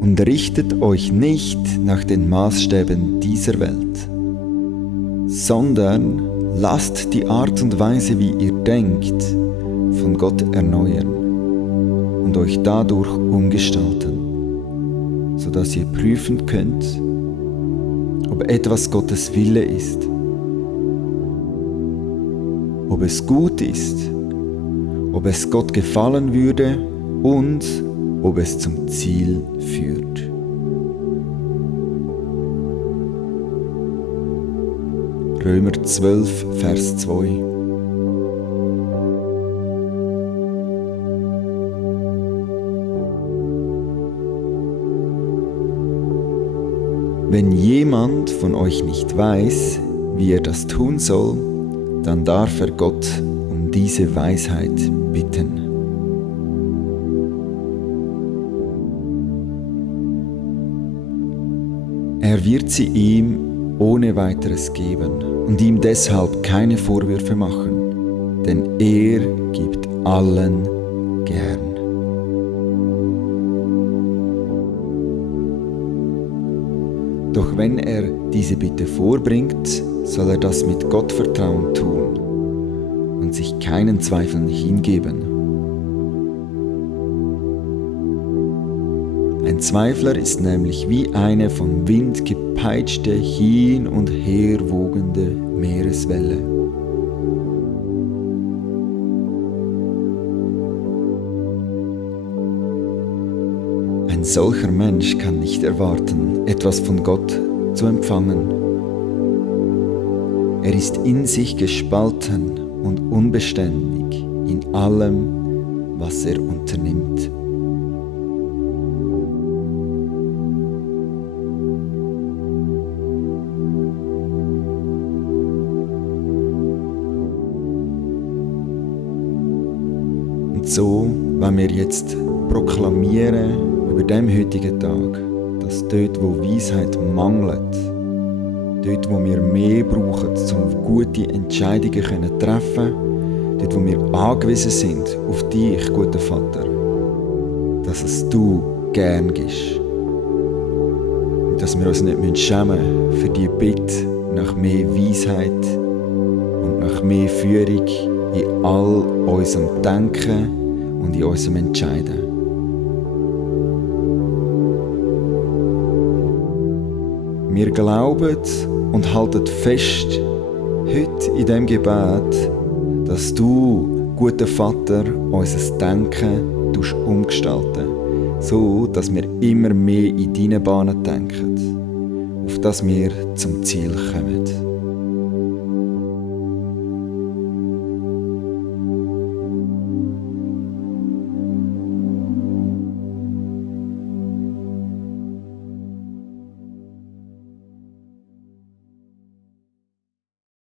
Und richtet euch nicht nach den Maßstäben dieser Welt, sondern lasst die Art und Weise, wie ihr denkt, von Gott erneuern und euch dadurch umgestalten, sodass ihr prüfen könnt, ob etwas Gottes Wille ist, ob es gut ist, ob es Gott gefallen würde und ob es zum Ziel führt. Römer 12, Vers 2. Wenn jemand von euch nicht weiß, wie er das tun soll, dann darf er Gott um diese Weisheit bitten. Er wird sie ihm ohne weiteres geben und ihm deshalb keine Vorwürfe machen, denn er gibt allen gern. Doch wenn er diese Bitte vorbringt, soll er das mit Gottvertrauen tun und sich keinen Zweifeln hingeben. Ein Zweifler ist nämlich wie eine vom Wind gepeitschte, hin und her wogende Meereswelle. Ein solcher Mensch kann nicht erwarten, etwas von Gott zu empfangen. Er ist in sich gespalten und unbeständig in allem, was er unternimmt. Und so wollen wir jetzt proklamieren über dem heutigen Tag, dass dort, wo Weisheit mangelt, dort, wo wir mehr brauchen, um gute Entscheidungen zu treffen, dort, wo wir angewiesen sind auf dich, guter Vater, dass es du gern gibst. Und dass wir uns nicht schämen müssen für die Bitte nach mehr Weisheit und nach mehr Führung in all unserem Denken und in unserem Entscheiden. Wir glauben und halten fest, heute in diesem Gebet, dass du, guter Vater, unser Denken umgestalten, so dass wir immer mehr in deine Bahnen denken, auf dass wir zum Ziel kommen.